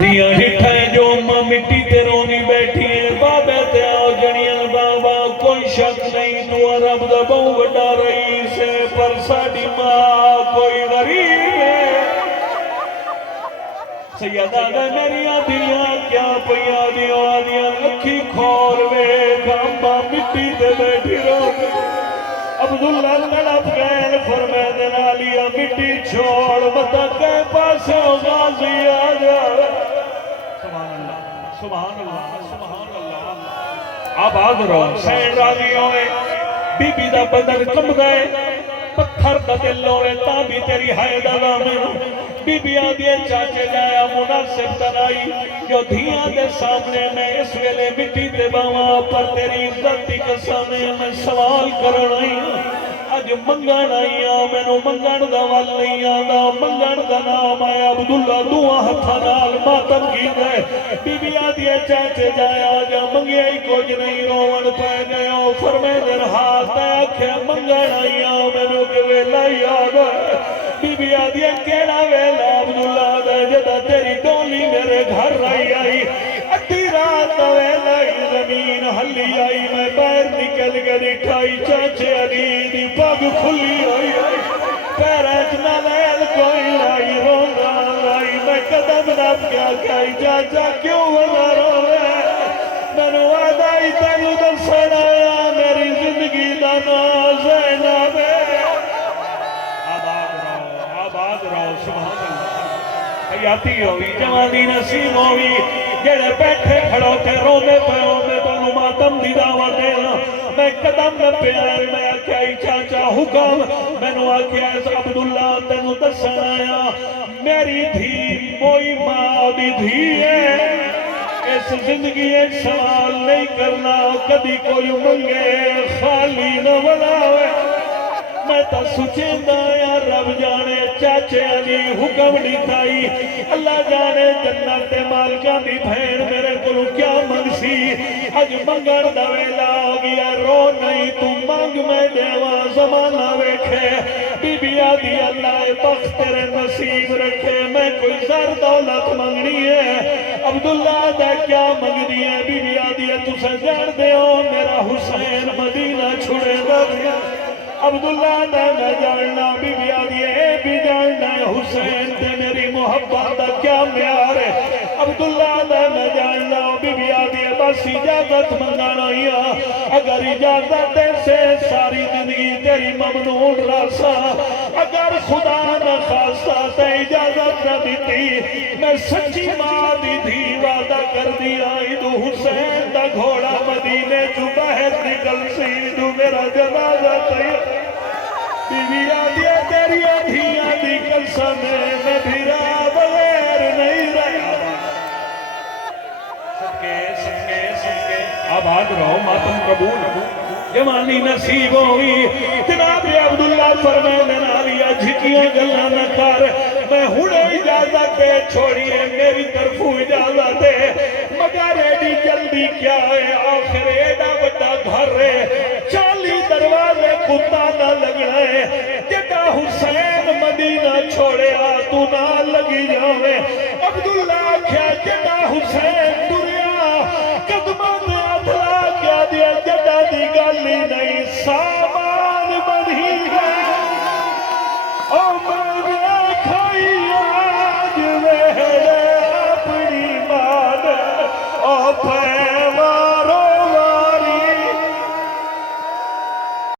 دیاں ہٹھائیں جو ماں مٹی تے رونی بیٹھی ہیں بابے تے آؤ جنیاں بابا کوئی شک نہیں تو عرب دا بہو بڑا رئیس ہے پر ساڑی ماں کوئی غریب ہے سیدہ دے میری آدھیاں کیا پئی آدھیاں اکھی کھول وے گامبا مٹی تے بیٹھی رو عبداللہ تڑپ گئے فرمائے دینا لیا مٹی چھوڑ بتا کے پاسے غازی آ جا سبحان اللہ سبحان اللہ سبحان اللہ آباد رہو سین راضی ہوئے بی بی دا بدن کم گئے پتھر دا دل ہوئے تابی تیری حیدہ دامن بی بی آدھے چاچے جایا مناسب ترائی جو دھیاں دے سامنے میں اس ویلے مٹی دے باواں پر تیری عزت دی قسمیں میں سوال کرنائی اج منگن آئیا میں نو منگن دا وال نہیں آدھا منگن دا نام آیا عبداللہ دعا ہتھا نال ماتم کی گئے بی بی آدھے چاچے جایا جا منگے ہی کچھ نہیں روان پہ گئے فرمے در ہاتھ آکھے منگن آئیا میں نو کہ ویلا یاد ہے بی بی آدھے کیڑا ویلا عبداللہ دا جدا تیری ڈولی میرے گھر رہی آئی ادھی رات ویلا زمین ہلی آئی میں باہر نکل کے دکھائی چاچے علی دی پگ کھلی آئی پیرج نہ لیل کوئی آئی رونا آئی میں قدم نب کیا کہائی چاچا کیوں وزا روے میں نو آدھائی تینو درسن آیا میری زندگی دا نازینا میرے آباد رہو سبحان اللہ حیاتی ہوئی جوانی نصیب ہوئی جڑے بیٹھے کھڑوتے رونے پہ ہونے تو ماتم دی دعوت دینا میں قدم نہ پیار میں آکھائی چاچا حکم میں نو آکھیا اس عبداللہ تینو دسن آیا میری دھی موئی ماں دی دھی ہے اس زندگی ایک سوال نہیں کرنا کدی کوئی منگے خالی نہ بناوے میں تا سچیں دایا رب جانے چاچے علی حکم نکھائی اللہ جانے جنت مالکہ دی بھین میرے کلو کیا منگسی اج منگن دا ویلا گیا رو نہیں تو مانگ میں دیوا زمانہ ویکھے بی بی آدھی اللہ بخت تیرے نصیب رکھے میں کوئی زر دولت منگنی ہے عبداللہ دا کیا منگنی ہے بی بی آدھی تُسے جان دے ہو میرا حسین مدینہ چھڑے گا عبداللہ نے میں جاننا بی بی آدھیے بھی جاننا حسین تے میری محبت دا کیا معیار ہے عبداللہ نے میں جاننا بی بی آدھیے بس اجازت منگانا ہیا اگر اجازت سے ساری زندگی تیری ممنون راسا اگر خدا نہ خاصا تے اجازت نہ دیتی میں سچی ماں دی دھی وعدہ کر دیا ایدو حسین دا گھوڑا مدینے جو باہر نکل سی ایدو میرا جنازہ تیار بی بی آدھیا تیری آدھیاں دی قسم میں بھیرا بغیر نہیں رہا سب کے آباد رہو ماتم قبول جوانی نصیب ہوئی جناب عبداللہ فرمائے نالیا جھکیوں گلہ نہ کر میں ہونے اجازت دے چھوڑیے میری طرف اجازت دے مگر ایڈی جلدی کیا ہے آخر ایڈا بڑا گھر ہے 40 دروازے کتا نہ لگ رہے جدا حسین مدینہ چھوڑے تو نہ لگی جاوے عبداللہ کیا جدا حسین